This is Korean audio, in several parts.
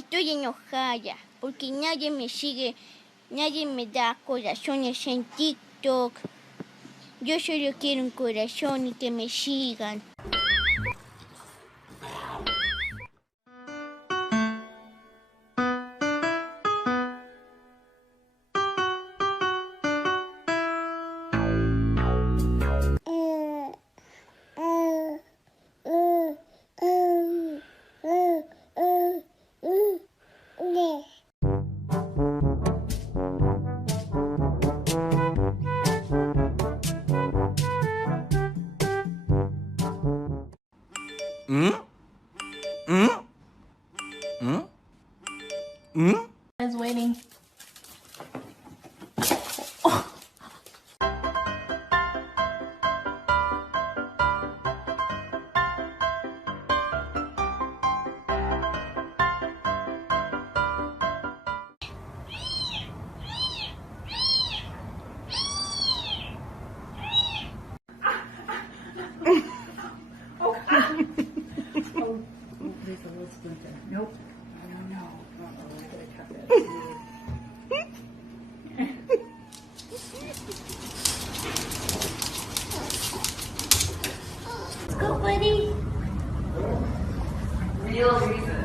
Estoy enojada porque nadie me sigue, nadie me da corazones en TikTok. Yo solo quiero un corazón y que me sigan. I was waiting. There's a little splinter. Nope. No. I gotta cut this. Let's go, buddy. Real reason.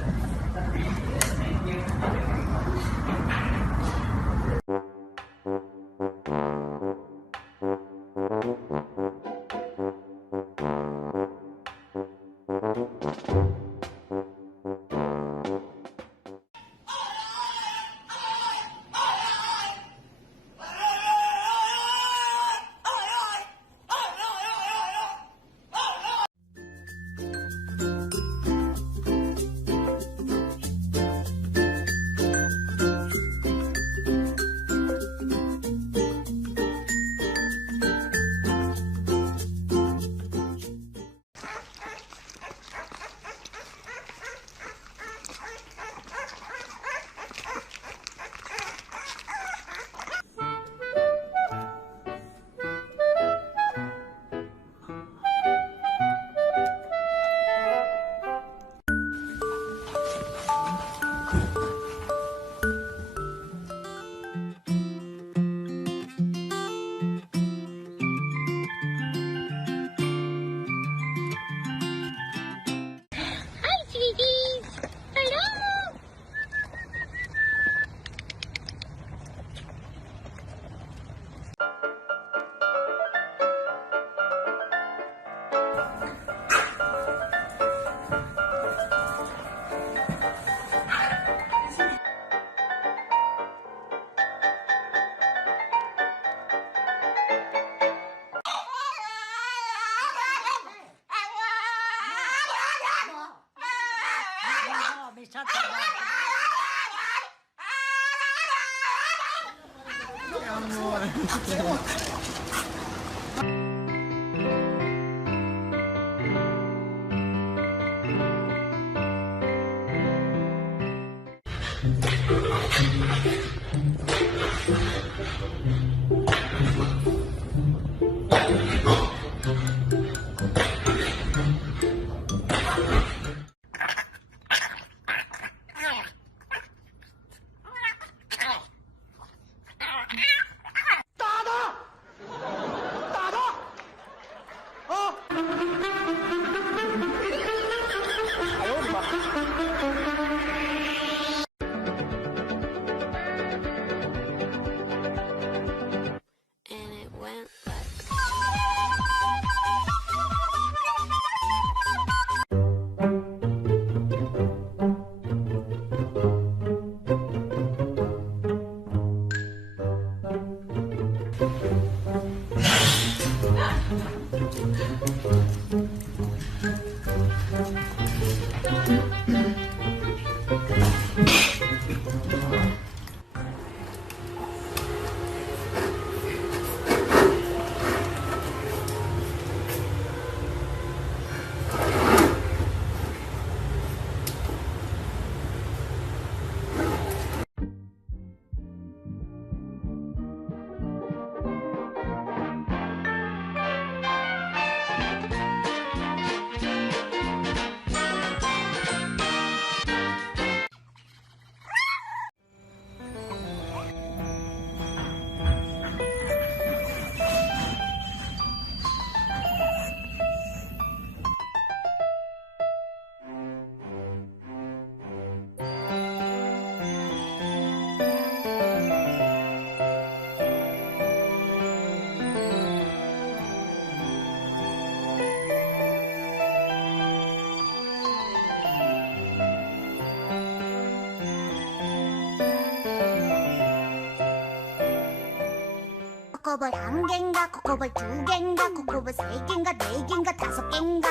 코코볼 1개인가 코코볼 2개인가 코코볼 3개인가 4개인가 5개인가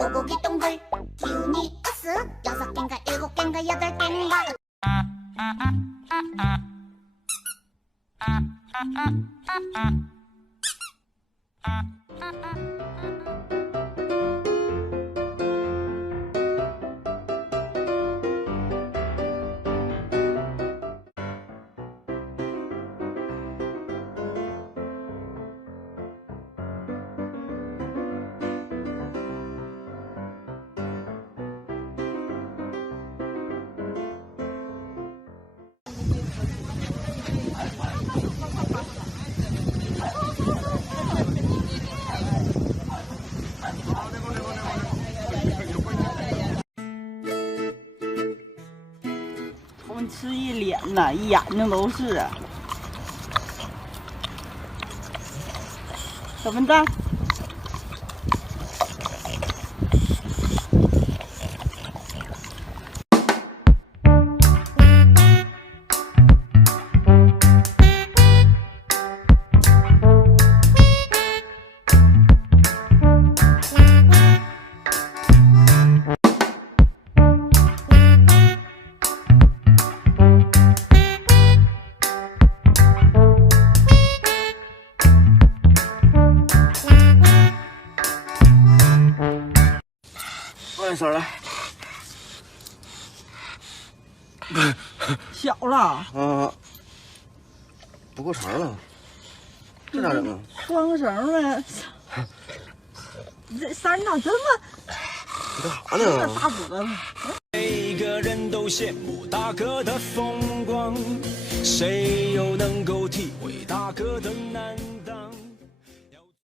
오고기 동글 기운이 으쓱 6개인가 7개인가 8개인가他们吃一脸呐，一眼睛都是啊。小笨蛋，快点来。小了，啊，不够长了，这咋整啊？双绳呗。你这绳咋这么干啥呢？大脖子？每个人都羡慕大哥的风光，谁又能够体会大哥的难？